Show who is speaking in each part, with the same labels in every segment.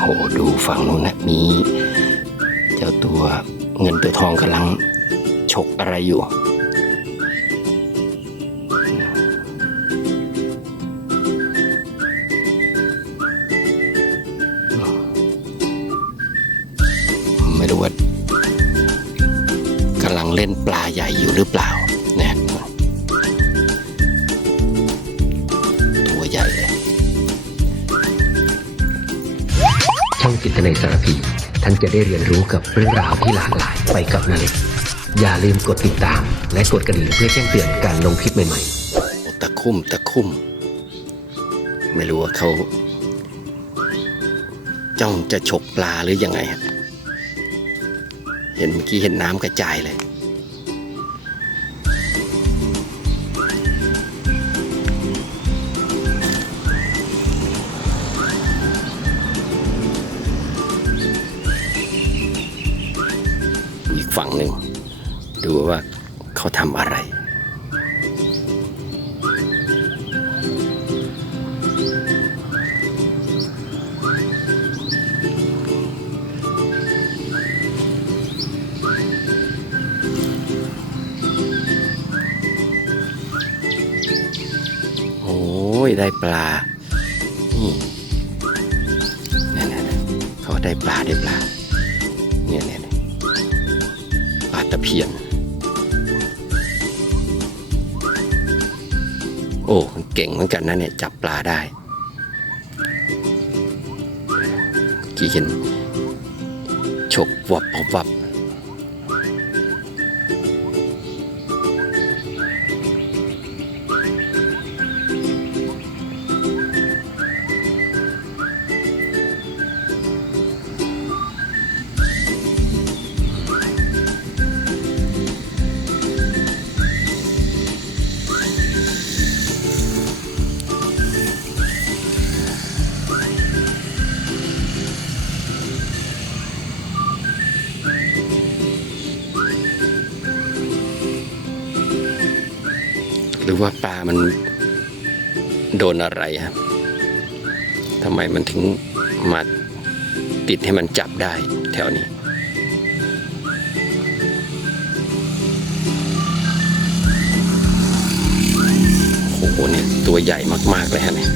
Speaker 1: โหดูฝั่งนู้นนะมี เจ้าตัวเงินตัวทองกำลังฉกอะไรอยู่ ไม่รู้ว่ากำลังเล่นปลาใหญ่อยู่หรือเปล่าิตใน
Speaker 2: สารพี ท่านจะได้เรียนรู้กับเรื่องราวที่หลากหลายไปกับนาเล็กอย่าลืมกดติดตาม และกดกระดิ่งเพื่อแจ้งเตือนการลงคลิปใหม่ๆ
Speaker 1: ตะคุ่มตะคุ่ม ไม่รู้ว่าเขาจ้องจะฉกปลาหรือยังไงฮะเห็นเมื่อกี้เห็นน้ำกระจายเลย ฝั่งหนึ่ง ดูว่าเขาทำอะไรโอ้ยได้ปลา นี่นั่นๆเขาได้ปลาได้ปลา เนี่ยเนี่ย ตะเพียน โอ้เก่งเหมือนกันนะเนี่ย จับปลาได้ กี่เห็นฉกวับวับ หรือว่าปลามันโดนอะไรครับทำไมมันถึงมาติดให้มันจับได้แถวนี้ โอ้โหเนี่ยตัวใหญ่มาก ๆ เลยฮะเนี่ย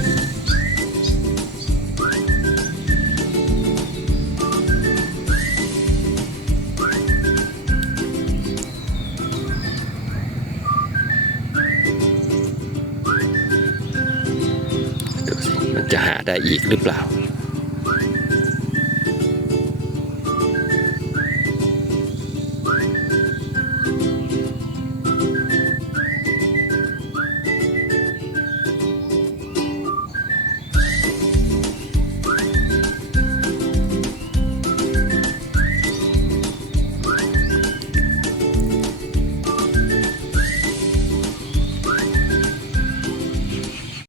Speaker 1: จะหาได้อีกหรือเปล่า